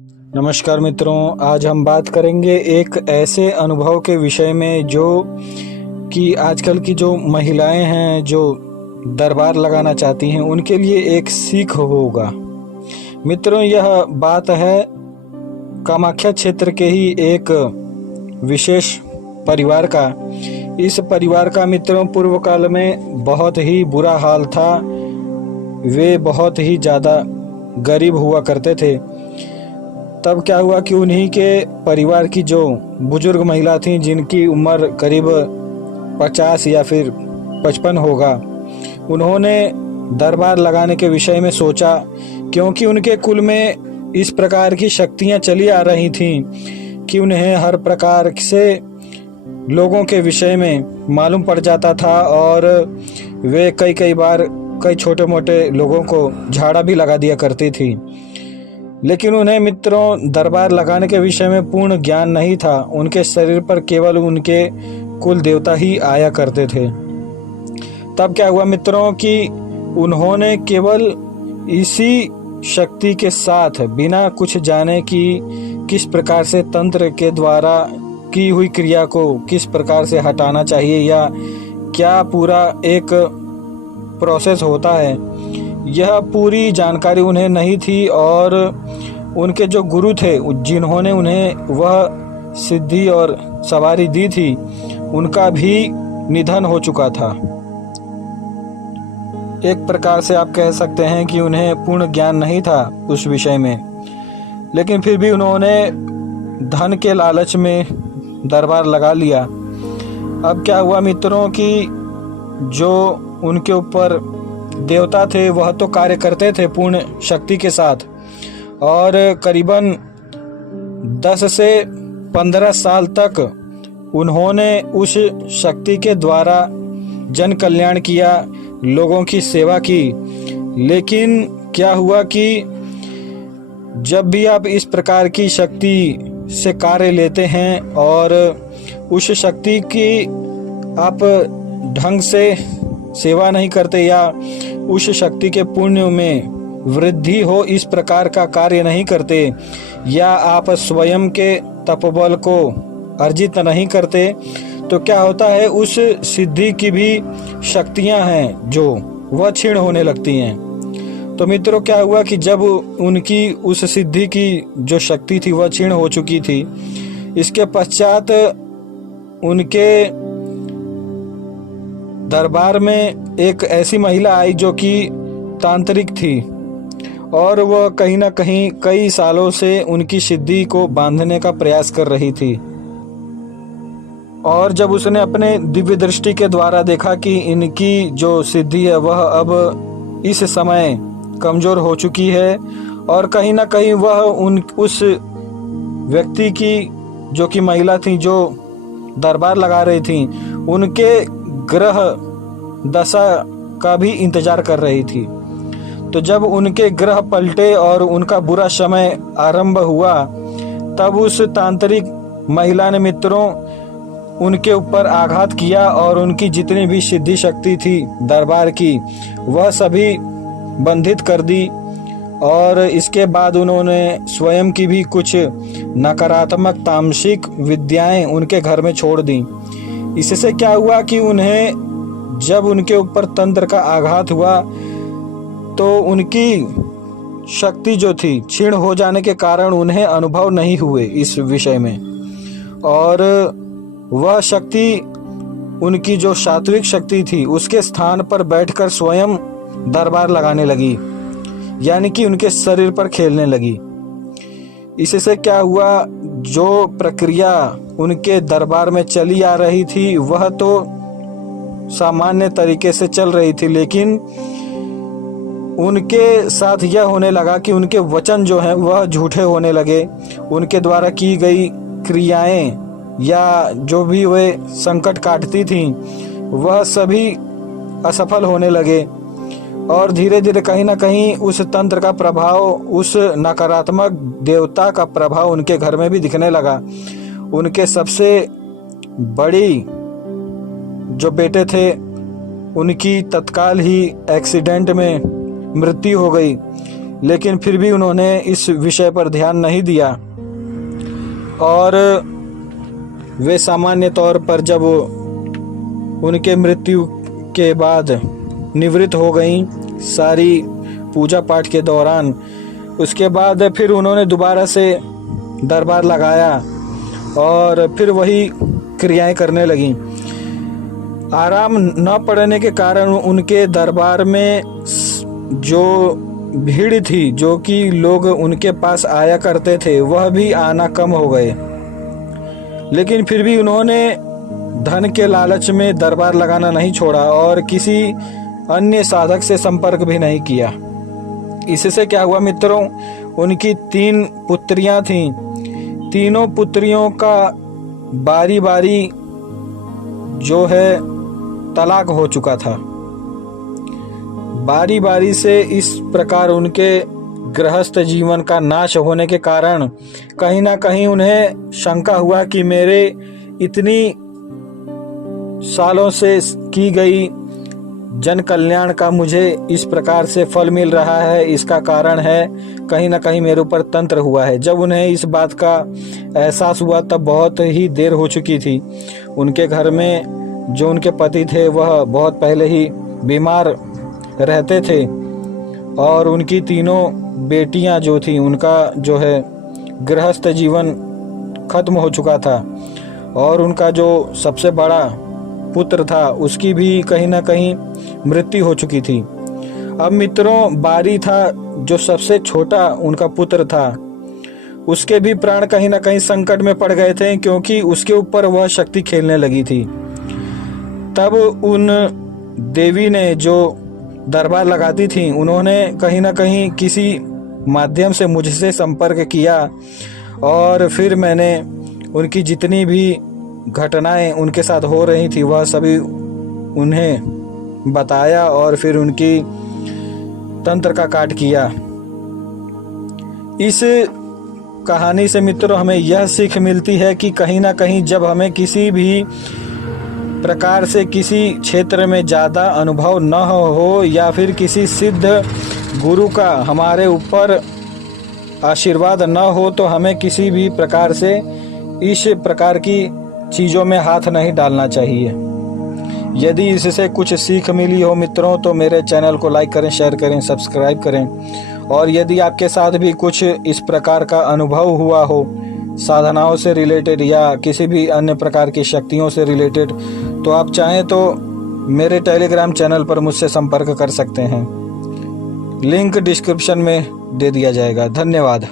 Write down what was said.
नमस्कार मित्रों, आज हम बात करेंगे एक ऐसे अनुभव के विषय में जो कि आजकल की जो महिलाएं हैं जो दरबार लगाना चाहती हैं उनके लिए एक सीख होगा। मित्रों, यह बात है कामाख्या क्षेत्र के ही एक विशेष परिवार का। इस परिवार का मित्रों पूर्व काल में बहुत ही बुरा हाल था। वे बहुत ही ज़्यादा गरीब हुआ करते थे। तब क्या हुआ कि उन्हीं के परिवार की जो बुजुर्ग महिला थी, जिनकी उम्र करीब 50 या फिर 55 होगा, उन्होंने दरबार लगाने के विषय में सोचा, क्योंकि उनके कुल में इस प्रकार की शक्तियां चली आ रही थीं कि उन्हें हर प्रकार से लोगों के विषय में मालूम पड़ जाता था और वे कई बार कई छोटे मोटे लोगों को झाड़ा भी लगा दिया करती थी। लेकिन उन्हें मित्रों दरबार लगाने के विषय में पूर्ण ज्ञान नहीं था। उनके शरीर पर केवल उनके कुल देवता ही आया करते थे। तब क्या हुआ मित्रों कि उन्होंने केवल इसी शक्ति के साथ बिना कुछ जाने कि किस प्रकार से तंत्र के द्वारा की हुई क्रिया को किस प्रकार से हटाना चाहिए या क्या पूरा एक प्रोसेस होता है, यह पूरी जानकारी उन्हें नहीं थी। और उनके जो गुरु थे, जिन्होंने उन्हें वह सिद्धि और सवारी दी थी, उनका भी निधन हो चुका था। एक प्रकार से आप कह सकते हैं कि उन्हें पूर्ण ज्ञान नहीं था उस विषय में। लेकिन फिर भी उन्होंने धन के लालच में दरबार लगा लिया। अब क्या हुआ मित्रों कि जो उनके ऊपर देवता थे वह तो कार्य करते थे पूर्ण शक्ति के साथ, और करीबन 10 से 15 साल तक उन्होंने उस शक्ति के द्वारा जन कल्याण किया, लोगों की सेवा की। लेकिन क्या हुआ कि जब भी आप इस प्रकार की शक्ति से कार्य लेते हैं और उस शक्ति की आप ढंग से सेवा नहीं करते या उस शक्ति के पुण्य में वृद्धि हो इस प्रकार का कार्य नहीं करते, या आप स्वयं के तपोबल को अर्जित नहीं करते, तो क्या होता है उस सिद्धि की भी शक्तियां हैं जो वह क्षीण होने लगती हैं। तो मित्रों क्या हुआ कि जब उनकी उस सिद्धि की जो शक्ति थी वह क्षीण हो चुकी थी, इसके पश्चात उनके दरबार में एक ऐसी महिला आई जो कि तांत्रिक थी, और वह कहीं ना कहीं कई सालों से उनकी सिद्धि को बांधने का प्रयास कर रही थी। और जब उसने अपने दिव्य दृष्टि के द्वारा देखा कि इनकी जो सिद्धि है वह अब इस समय कमजोर हो चुकी है, और कहीं ना कहीं वह उस व्यक्ति की जो कि महिला थी जो दरबार लगा रही थी, उनके ग्रह दशा का भी इंतजार कर रही थी। तो जब उनके ग्रह पलटे और उनका बुरा समय आरंभ हुआ, तब उस तांत्रिक महिला ने मित्रों उनके ऊपर आघात किया और उनकी जितनी भी सिद्धि शक्ति थी दरबार की वह सभी बंधित कर दी। और इसके बाद उन्होंने स्वयं की भी कुछ नकारात्मक तामसिक विद्याएं उनके घर में छोड़ दी। इससे क्या हुआ कि उन्हें जब उनके ऊपर तंत्र का आघात हुआ तो उनकी शक्ति जो थी क्षीण हो जाने के कारण उन्हें अनुभव नहीं हुए इस विषय में, और वह शक्ति उनकी जो सात्विक शक्ति थी उसके स्थान पर बैठकर स्वयं दरबार लगाने लगी, यानी कि उनके शरीर पर खेलने लगी। इससे क्या हुआ, जो प्रक्रिया उनके दरबार में चली आ रही थी वह तो सामान्य तरीके से चल रही थी, लेकिन उनके साथ यह होने लगा कि उनके वचन जो हैं वह झूठे होने लगे। उनके द्वारा की गई क्रियाएं या जो भी वे संकट काटती थीं वह सभी असफल होने लगे, और धीरे धीरे कहीं ना कहीं उस तंत्र का प्रभाव, उस नकारात्मक देवता का प्रभाव उनके घर में भी दिखने लगा। उनके सबसे बड़ी जो बेटे थे उनकी तत्काल ही एक्सीडेंट में मृत्यु हो गई। लेकिन फिर भी उन्होंने इस विषय पर ध्यान नहीं दिया और वे सामान्य तौर पर जब उनके मृत्यु के बाद निवृत्त हो गईं सारी पूजा पाठ के दौरान, उसके बाद फिर उन्होंने दोबारा से दरबार लगाया और फिर वही क्रियाएं करने लगीं। आराम न पड़ने के कारण उनके दरबार में जो भीड़ थी, जो कि लोग उनके पास आया करते थे, वह भी आना कम हो गए। लेकिन फिर भी उन्होंने धन के लालच में दरबार लगाना नहीं छोड़ा और किसी अन्य साधक से संपर्क भी नहीं किया। इससे क्या हुआ मित्रों, उनकी 3 पुत्रियां थीं। तीनों पुत्रियों का बारी बारी जो है तलाक हो चुका था। बारी बारी से इस प्रकार उनके गृहस्थ जीवन का नाश होने के कारण कहीं ना कहीं उन्हें शंका हुआ कि मेरे इतनी सालों से की गई जन कल्याण का मुझे इस प्रकार से फल मिल रहा है, इसका कारण है कहीं ना कहीं मेरे ऊपर तंत्र हुआ है। जब उन्हें इस बात का एहसास हुआ तब बहुत ही देर हो चुकी थी। उनके घर में जो उनके पति थे वह बहुत पहले ही बीमार रहते थे और उनकी तीनों बेटियां जो थी उनका जो है गृहस्थ जीवन खत्म हो चुका था और उनका जो सबसे बड़ा पुत्र था उसकी भी कहीं ना कहीं मृत्यु हो चुकी थी। अब मित्रों बारी था जो सबसे छोटा उनका पुत्र था, उसके भी प्राण कहीं ना कहीं संकट में पड़ गए थे क्योंकि उसके ऊपर वह शक्ति खेलने लगी थी। तब उन देवी ने जो दरबार लगाती थी उन्होंने कहीं ना कहीं किसी माध्यम से मुझसे संपर्क किया और फिर मैंने उनकी जितनी भी घटनाएं उनके साथ हो रही थी वह सभी उन्हें बताया और फिर उनकी तंत्र का काट किया। इस कहानी से मित्रों हमें यह सीख मिलती है कि कहीं ना कहीं जब हमें किसी भी प्रकार से किसी क्षेत्र में ज़्यादा अनुभव न हो या फिर किसी सिद्ध गुरु का हमारे ऊपर आशीर्वाद न हो तो हमें किसी भी प्रकार से इस प्रकार की चीज़ों में हाथ नहीं डालना चाहिए। यदि इससे कुछ सीख मिली हो मित्रों तो मेरे चैनल को लाइक करें, शेयर करें, सब्सक्राइब करें। और यदि आपके साथ भी कुछ इस प्रकार का अनुभव हुआ हो साधनाओं से रिलेटेड या किसी भी अन्य प्रकार की शक्तियों से रिलेटेड तो आप चाहें तो मेरे टेलीग्राम चैनल पर मुझसे संपर्क कर सकते हैं। लिंक डिस्क्रिप्शन में दे दिया जाएगा। धन्यवाद।